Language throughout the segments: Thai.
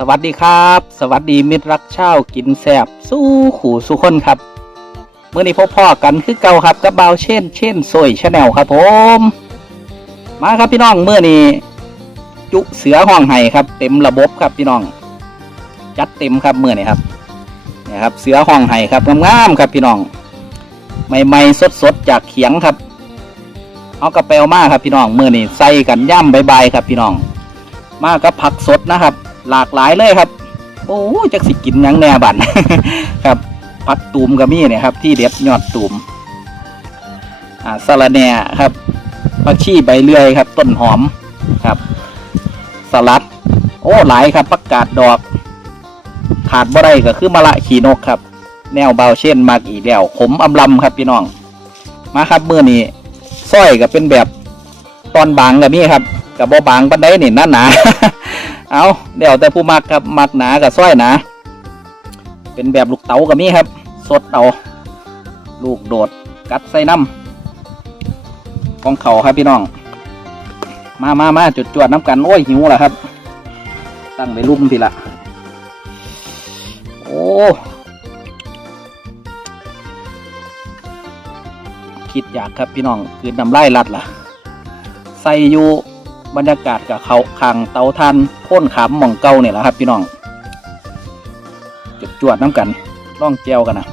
สวัสดีครับ สวัสดีมิตรรักเช่ากินแซบสู้ขู่สู้คนครับเมื่อนี้พบพ่อกันคือเก่าครับกับเบาเช่น เช่นโซยชาแนลครับผม มาครับพี่น้องเมื่อนี้จุเสือห้องไห้ครับ เต็มระบบครับพี่น้อง จัดเต็มครับเมื่อนี้ครับเนี่ยครับ เสือห้องไห้ครับงามๆครับพี่น้อง ใหม่ๆสดๆจากเขียงครับเอากระเปลมาครับพี่น้องเมื่อนี้ใส่กันย่ำใบๆครับพี่น้อง มากับผักสดนะครับ หลากหลายเลยครับ โอ้จักสิกินยังแหน่บันครับผักตูมก็มีเนี่ยครับ ที่เด็ดยอดตูมอ่าสะระแหน่ครับผักชีใบเลื่อยครับ ต้นหอมครับ สลัด โอ้หลายครับประกาศดอก ขาดบ่ได้ก็คือมะละขีนกครับ แนวเบาเช่นมากอีกแล้วขมอำลำครับพี่น้อง มาครับเมื่อนี้สร้อยก็เป็นแบบตอนบางกับนี่ครับกับบ่บางปันไดนี่หนาหนาเอาเดี๋ยวแต่ผู้มักครับมักหนากับสร้อยหนาเป็นแบบลูกเต๋ากับนี่ครับ สดเอาลูกโดดกัดใส่น้ำของเขาครับพี่น้อง มามามาจุดจวดน้ำกันโอ้ยหิวแล้วครับ ตั้งไปรุ่มทีละโอ้ คิดอยากครับพี่น้องคือน้ำลายรัดล่ะ ใส่อยู่บรรยากาศกับเขาคางเตาทานโค่นขามหม่องเก่าเนี่ยแหละครับ พี่น้องจุดจวดน้ำกันล่องแจวกันนะ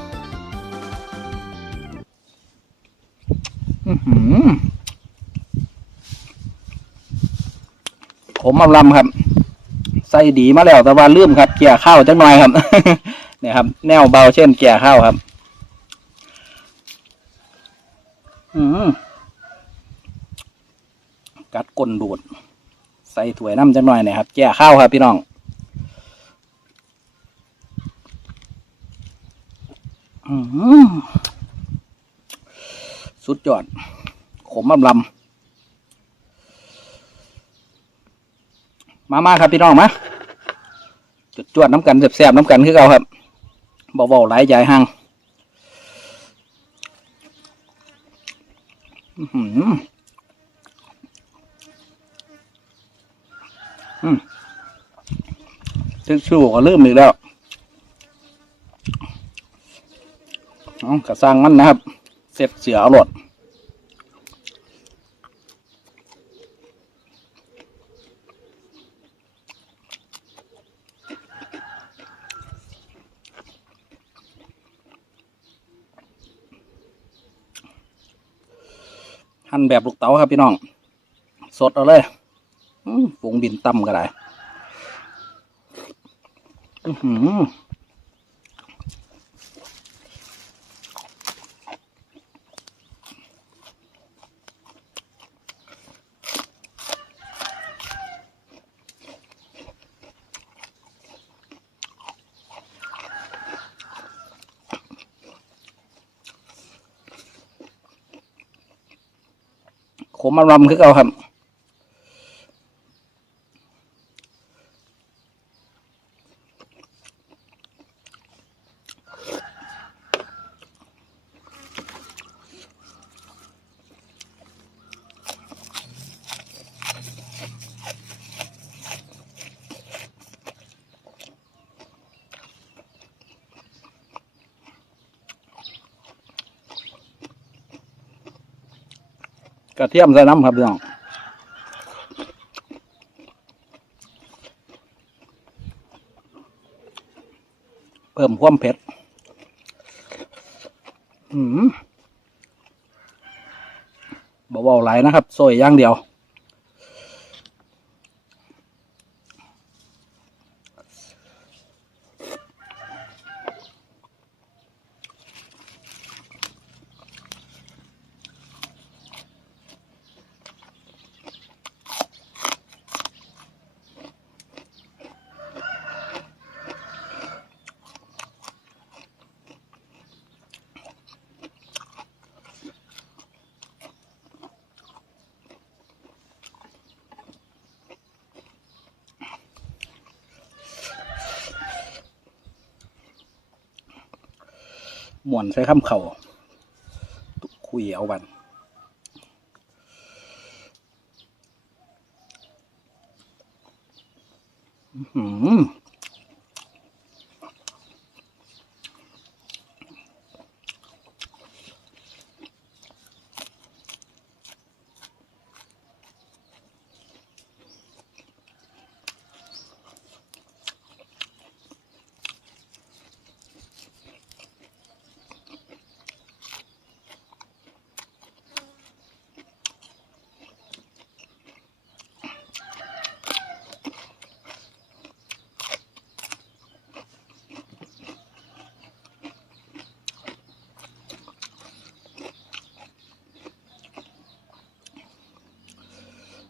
ผมอำลำครับ ใส่ดีมาแล้วแต่ว่าลืมครับเกี่ยข้าวจังหน่อยครับเนี่ยครับ แนวเบาเช่นเกี่ยข้าวครับ อืม กัดก้นดูด ใส่ถ้วยน้ำจังหน่อยนะครับ แก่ข้าวครับพี่น้องสุดยอด ขมอำลำมามาครับพี่น้องมาจุดจวดน้ำกันแสบๆน้ำกันคือเก่าครับเบาๆหลใหญ่ห่าง อื้อหือทิชชู่ก็เริ่มอีกแล้วเอกระซังมันนะครับ เสร็จเสียเอาหลด หั่นแบบลูกเต๋าครับพี่น้อง สดเอาเลยฝูงบินต่ำก็ได้ อือหือ ขมอารมคือเอาครับ ระเทียมใส่น้ำครับพี่น้องเพิ่มความเผ็ด อืมเบาๆไหลนะครับโซยอย่างเดียว หมวนใช้ข้ามเข่าคุยเอาวัน อื้อหือ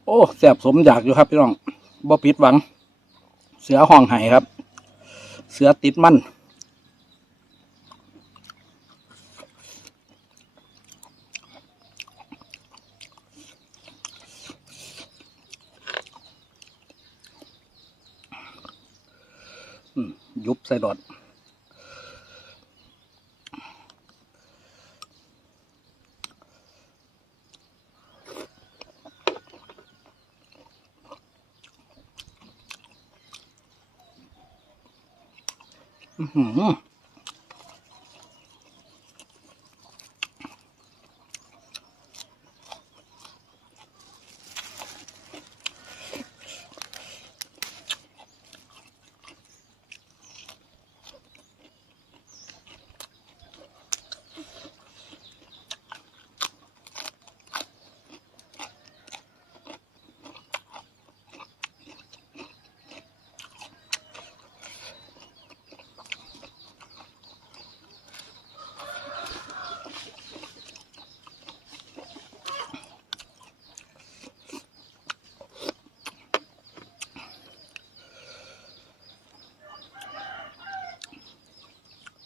โอ้แสบสมอยากอยู่ครับพี่น้องบ่ปิดหวัง เสือห้องไห้ครับ เสือติดมันยุบใส่ดอด อื้อหือ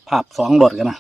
ภาพสองโดดกันนะ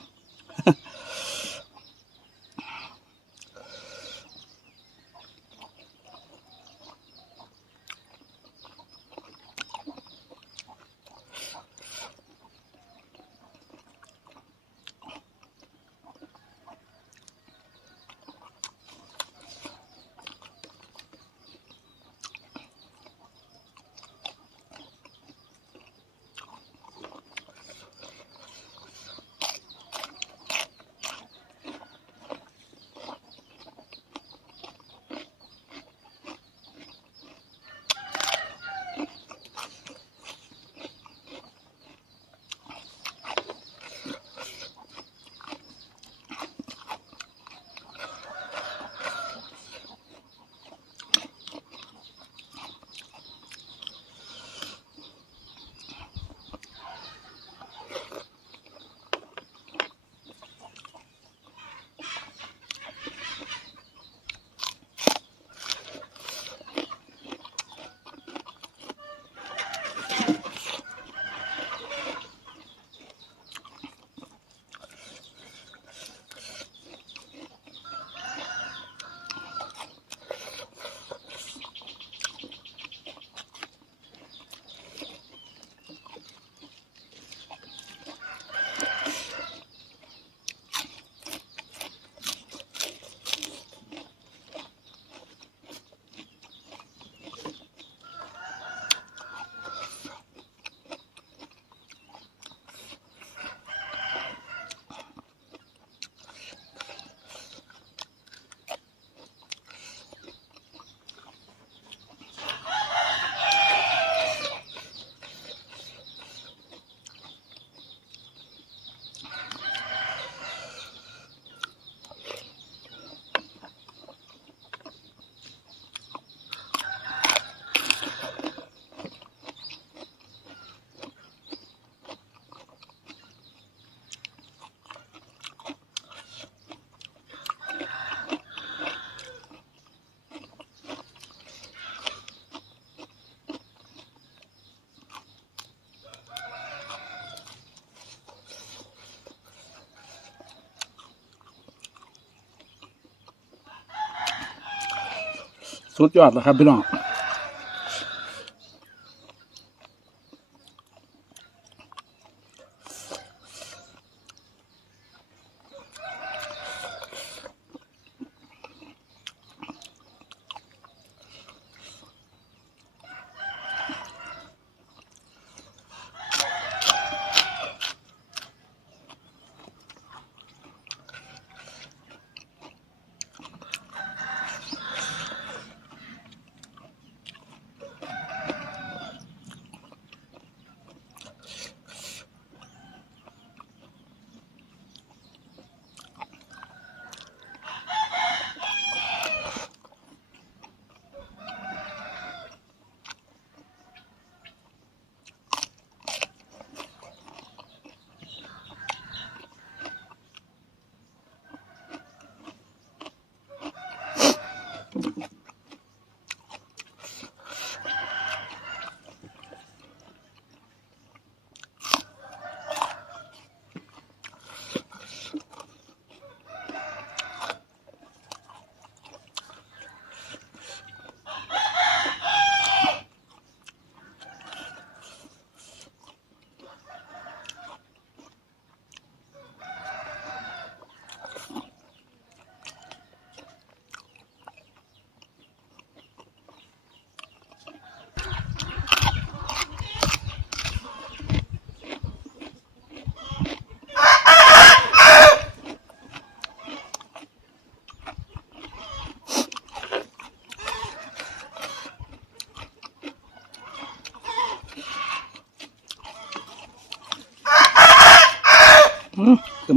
สุดยอดแล้วครับพี่น้อง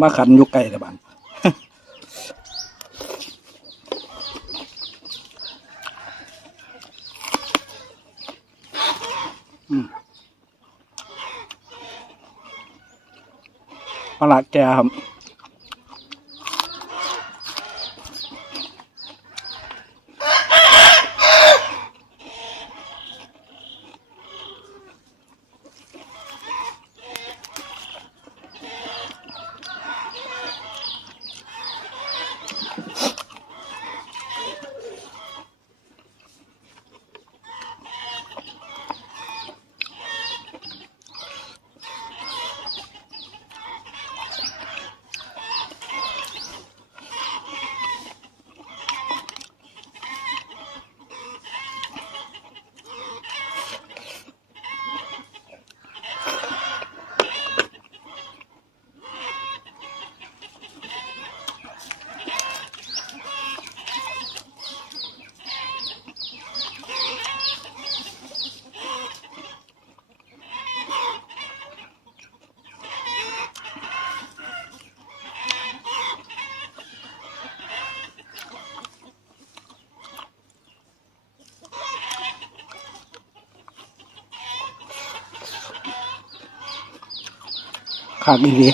มาขันอยู่ไกลแต่บันปลาร้าแกครับ ขาดอีดี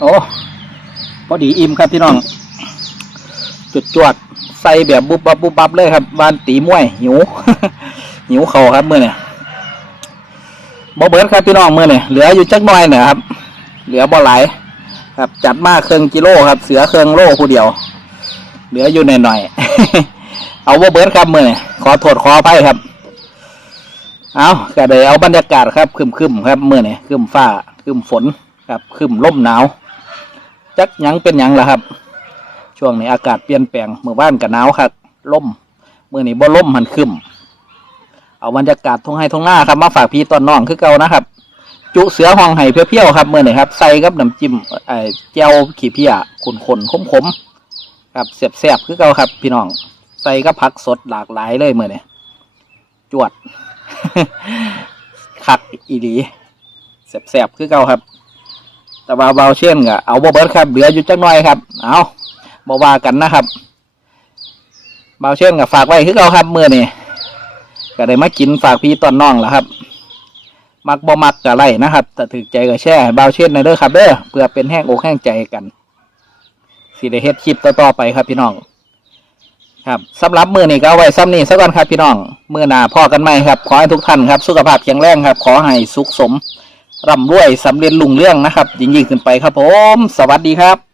โอ้พอดีอิ่มครับพี่น้อง จุดจวดใส่แบบบุบบับบุบบับเลยครับบานตีมวยหิว หิวเข่าครับเมื่อเนี่ยบ่เบิดครับพี่น้องเมื่อเนี่ยเหลืออยู่จักหน่อยเนี่ยครับ เหลือบ่หลายครับ จัดมาเครื่องกิโลครับ เสือเครื่องโลผู้เดียว เหลืออยู่หน่อยๆเอาบ่เบิดครับเมื่อเนี่ยขอโทษขออภัยครับ เอาก็ได้เอาบรรยากาศครับคึมคึมครับเมื่อเนี่ยคึมฟ้าคึมฝนครับคึมลมหนาว จักยังเป็นยังล่ะครับ ช่วงนี้อากาศเปลี่ยนแปลงเมื่อบ้านกับหนาวครับล่มเมื่อนี้บ่ล่มมันคึมเอาบรรยากาศทงให้ทงหน้าครับมาฝากพี่ตอนน้องคือเก่านะครับ จุเสือห้องไห้เพียวๆครับเมื่อนี้ครับใส่กับน้ำจิ้มไอ้เจียวขี้เพี้ยขุนขนขมๆครับเสียบๆคือเก่าครับ พี่น้องใส่กับผักสดหลากหลายเลยเมื่อนี้จวดคักอีดีแสบๆคือเก่าครับ แต่ว่าเบาเช่นก็เอาบ่เบิดครับเหลืออยู่จักหน่อยครับ เอาบ่ว่ากันนะครับเบาเช่นก็ฝากไว้คือเก่าครับมื้อนี้ก็ได้มากินฝากพี่ตอนน้องแล้วครับมักบ่มักก็ไล่นะครับแต่ถึกใจก็แช่เบาเช่นในเด้อครับเด้อเพื่อเป็นแห้งอกแห้งใจกันสิได้เฮ็ดคลิปต่อๆไปครับพี่น้อง ครับสำหรับมือนี้ก็ไว้ซ้ำนี้สักก่อนครับพี่น้องมือหนาพ่อกันไหมครับ ขอให้ทุกท่านครับ สุขภาพแข็งแรงครับ ขอให้สุขสม ร่ำรวยสำเร็จลุงเรื่องนะครับยิ่งยิ่งขึ้นไปครับผม สวัสดีครับ